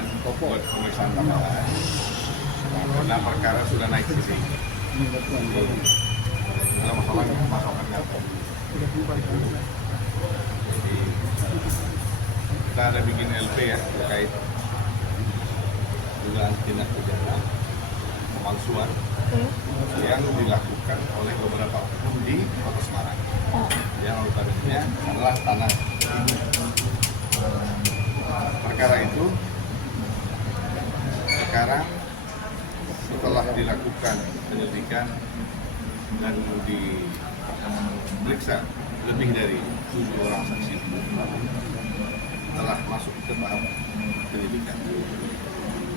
penyidikan buat pemeriksaan tambahan karena perkara sudah naik ke sini. Kalau masalah nggak. Jadi kita ada bikin LP ya terkait dugaan tindak pidana pemalsuan yang dilakukan oleh beberapa oknum di Kota Semarang. Yang notabene adalah tanah. Perkara itu sekarang setelah dilakukan penyelidikan dan diperiksa lebih dari 7 orang saksi telah masuk ke tahap penyelidikan.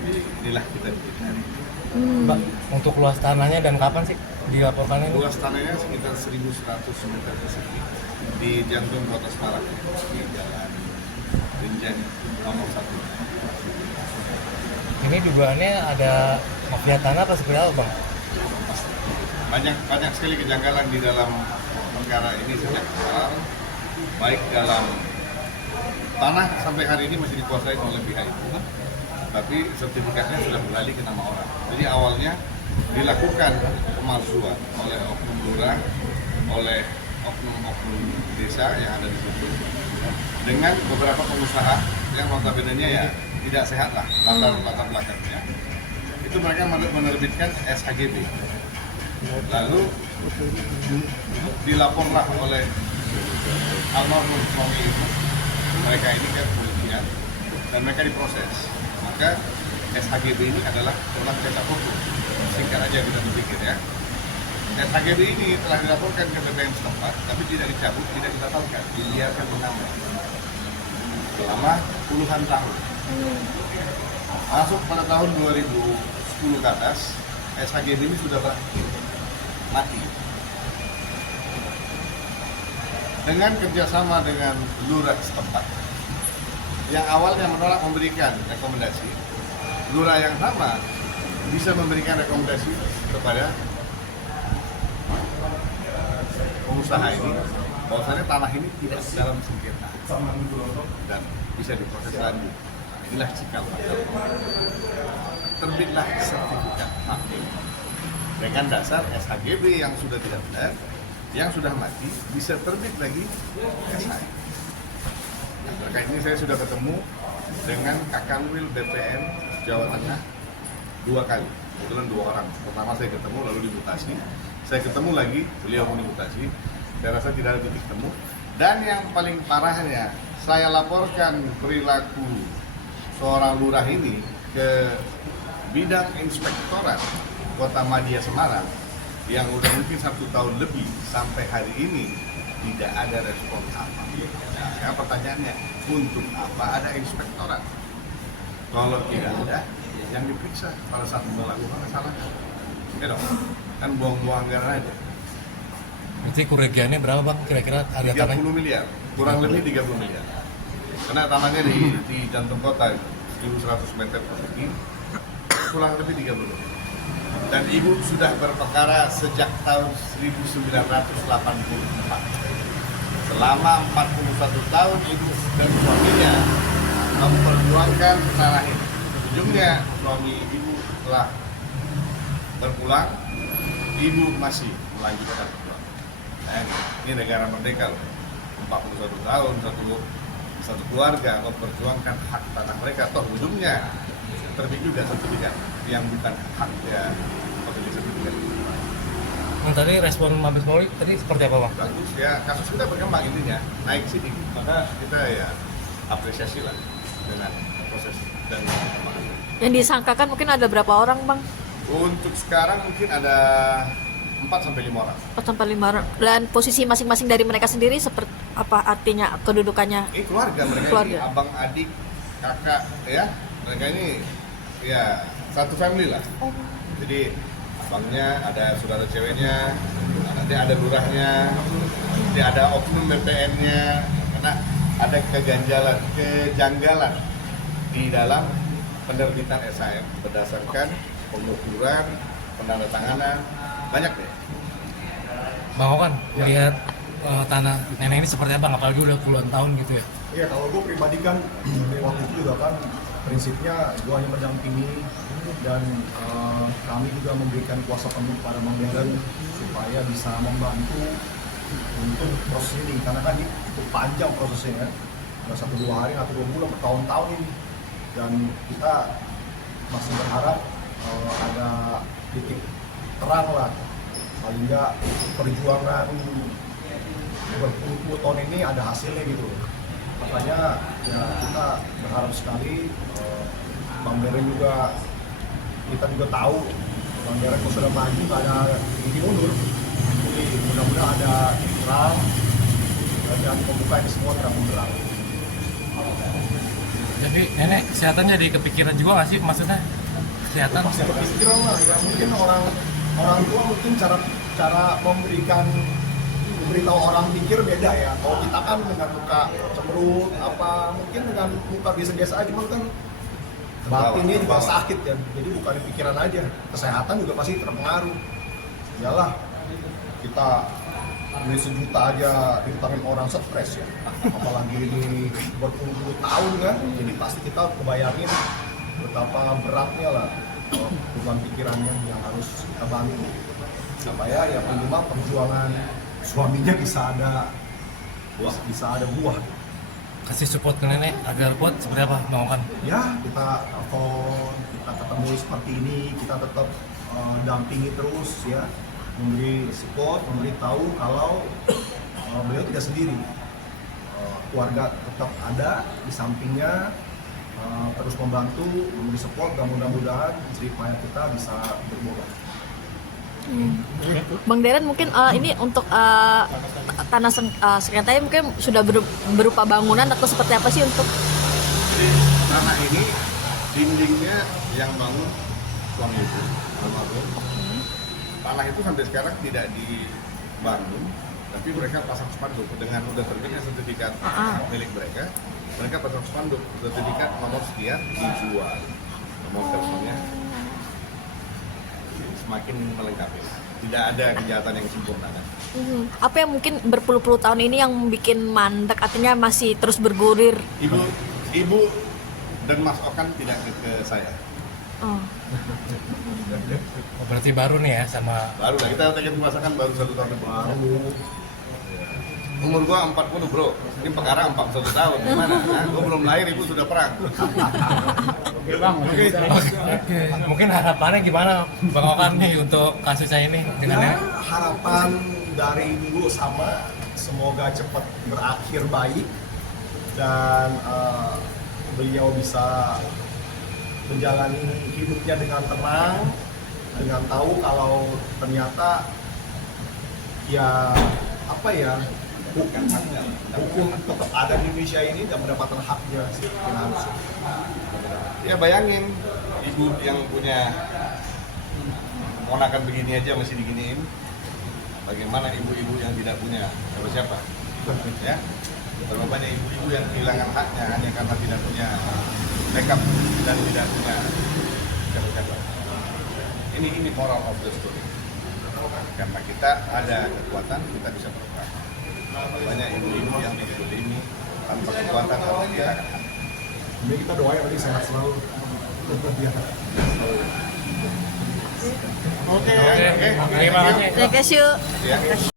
Jadi inilah kita bikin hari ini. Mbak, untuk luas tanahnya dan kapan sih dilaporkannya? Luas tanahnya sekitar 1.100 meter persegi di jantung Kota Semarang, di Jalan Rinjani nomor 1. Ini dugaannya ada mafia tanah apa seperti apa, Bang? Banyak sekali kejanggalan di dalam perkara ini sejak awal, baik dalam tanah sampai hari ini masih dikuasai oleh pihak itu, tapi sertifikatnya sudah beralih ke nama orang. Jadi awalnya dilakukan pemalsuan oleh oknum lurah, oleh oknum-oknum desa yang ada di situ, dengan beberapa pengusaha yang notabene-nya ya tidak sehat lah latar belakangnya. Itu mereka menerbitkan SHGB. Lalu dilaporlah oleh almarhum suami ibu mereka ini ke kepolisian dan mereka diproses. Maka SHGB ini adalah dalam jasa hukum. Singkat aja kita berpikir ya. SHGB ini telah dilaporkan ke BPN setempat, tapi tidak dicabut, tidak dibatalkan, dibiarkan menambah selama puluhan tahun. Masuk pada tahun 2010 ke atas, SHGB ini sudah berakhir, mati. Dengan kerjasama dengan lurah setempat, yang awalnya menolak memberikan rekomendasi, lurah yang sama bisa memberikan rekomendasi kepada pengusaha ini bahwasanya tanah ini tidak dalam sengketa dan bisa diproses lanjut. Inilah cikal bakal. Terbitlah sertifikat hak dengan dasar SHGB yang sudah tidak benar, yang sudah mati, bisa terbit lagi SHI. Nah, terkait ini saya sudah ketemu dengan Kakanwil BPN Jawa Tengah 2 kali, kebetulan 2 orang. Pertama saya ketemu lalu dimutasi, saya ketemu lagi, beliau pun dimutasi. Saya rasa tidak ada titik temu. Dan yang paling parahnya, saya laporkan perilaku seorang lurah ini ke bidang inspektorat Kota Madya Semarang yang udah mungkin 1 tahun lebih sampai hari ini tidak ada respon apa. Nah, sekarang pertanyaannya, untuk apa ada inspektorat? Kalau tidak ada, yang diperiksa pada saat melakukan kesalahan. Ya dong, kan buang-buang anggaran aja. Berarti kerugiannya berapa, Bang? Kira-kira harga tanahnya? 30 miliar, kurang lebih 30 miliar. Karena tanahnya di jantung kota 1.100 meter persegi, kurang lebih 30 miliar. Dan ibu sudah berperkara sejak tahun 1984. Selama 41 tahun ibu dan suaminya memperjuangkan tanah ini. Ujungnya suami ibu telah berpulang, ibu masih melanjutkan perjuangan. Nah, ini negara merdeka loh. 41 tahun satu keluarga memperjuangkan hak tanah mereka. Toh ujungnya terbit juga sertifikat yang bukan hak ya, pemilik sertifikat. Tadi respon Mabes Polri tadi seperti apa, Bang? Bagus ya, kasus kita berkembang intinya, naik sedikit. Maka kita ya apresiasi lah dengan proses dan perkembangan. Yang disangkakan mungkin ada berapa orang, Bang? Untuk sekarang mungkin ada 4-5 orang. 4-5 orang. Dan posisi masing-masing dari mereka sendiri seperti apa, artinya kedudukannya? Ini keluarga mereka Keluarga. ini, abang, adik, kakak ya. Mereka ini ya satu family lah. Jadi abangnya ada saudara ceweknya, nanti ada lurahnya, nanti ada oknum BPN-nya, karena ada kejanggalan di dalam penerbitan SHM berdasarkan pengukuran, penandatanganan, banyak deh. Bang Okan, melihat tanah nenek ini seperti apa? Apalagi udah puluhan tahun gitu ya? Iya, kalau gue pribadi kan waktu itu juga kan prinsipnya gue hanya mendampingi dan kami juga memberikan kuasa penuh pada Bang Deren supaya bisa membantu untuk proses ini, karena kan ini cukup panjang prosesnya ya, nggak 1-2 hari atau 2 bulan, bertahun-tahun ini, dan kita masih berharap ada titik terang lah, paling nggak perjuangan berpuluh-puluh tahun ini ada hasilnya gitu. Makanya ya kita berharap sekali Bang Deren juga, kita juga tahu Bang Deren kalau sudah maju nggak ada gigi mundur, jadi mudah-mudahan ada terang dan membuka ini semua terang benderang. Jadi nenek kesehatannya jadi kepikiran juga nggak sih, maksudnya kesehatan? Pasti kepikiran lah ya, mungkin orang tua mungkin cara memberitahu orang pikir beda ya. Kalau kita kan dengan muka cemberut apa, mungkin dengan muka biasa-biasa aja, cuman kan batinnya juga sakit ya. Jadi bukan di pikiran aja, kesehatan juga pasti terpengaruh. Iyalah, kita beli 1 juta aja diketahui orang stres ya, apalagi ini berpuluh-puluh tahun kan. Jadi pasti kita kebayangin betapa beratnya lah beban pikirannya yang harus kita bantu supaya ya minimal perjuangan suaminya bisa ada buah. Kasih support ke nenek agar kuat seperti apa mau kan? Ya kita telepon, kita ketemu seperti ini, kita tetap dampingi terus ya, memberi support, memberi tahu kalau beliau tidak sendiri, keluarga tetap ada di sampingnya, terus membantu, memberi support, dan mudah-mudahan cerita kita bisa berubah. Bang Deren mungkin ini untuk tanah sengketanya mungkin sudah berupa bangunan atau seperti apa sih untuk Jadi tanah ini dindingnya yang bangun suami ibu almarhum. Tanah itu sampai sekarang tidak dibangun, tapi mereka pasang spanduk dengan udah terbitnya sertifikat milik mereka. Mereka pasang spanduk sertifikat nomor sekian dijual, nomor teleponnya. Semakin melengkapi. Tidak ada kejahatan yang sempurna kan. apa yang mungkin berpuluh-puluh tahun ini yang bikin mandek, artinya masih terus bergulir? Ibu dan Mas Okan tidak ke saya. Oh. Oh, berarti baru nih ya sama Baru lah, kita target masakan baru 1 tahun baru. Umur gua 40 bro, ini perkara 41 tahun, gimana? Nah, gua belum lahir, ibu sudah perang. Oke bang, oke. Oke, mungkin harapannya gimana Bang Okan nih untuk kasusnya ini dengan Ya, harapan dari dulu sama, semoga cepat berakhir baik dan beliau bisa menjalani hidupnya dengan tenang, dengan tahu kalau ternyata ya apa ya, hukum tetap ada di Indonesia ini dan mendapatkan haknya sih, yang harus. Ya bayangin, ibu yang punya ponakan begini aja masih diginiin. Bagaimana ibu-ibu yang tidak punya siapa? Ya, berapa banyak ibu-ibu yang kehilangan haknya hanya karena tidak punya backup dan tidak punya siapa-siapa. Ini moral of the story. Karena kita ada kekuatan, kita bisa berperang. Banyak ibu-ibu yang dizolimi tanpa kekuatan atau kehilangan hak. Jadi kita doain nanti sehat selalu. Oke. Terima kasih. Terima kasih. Ya.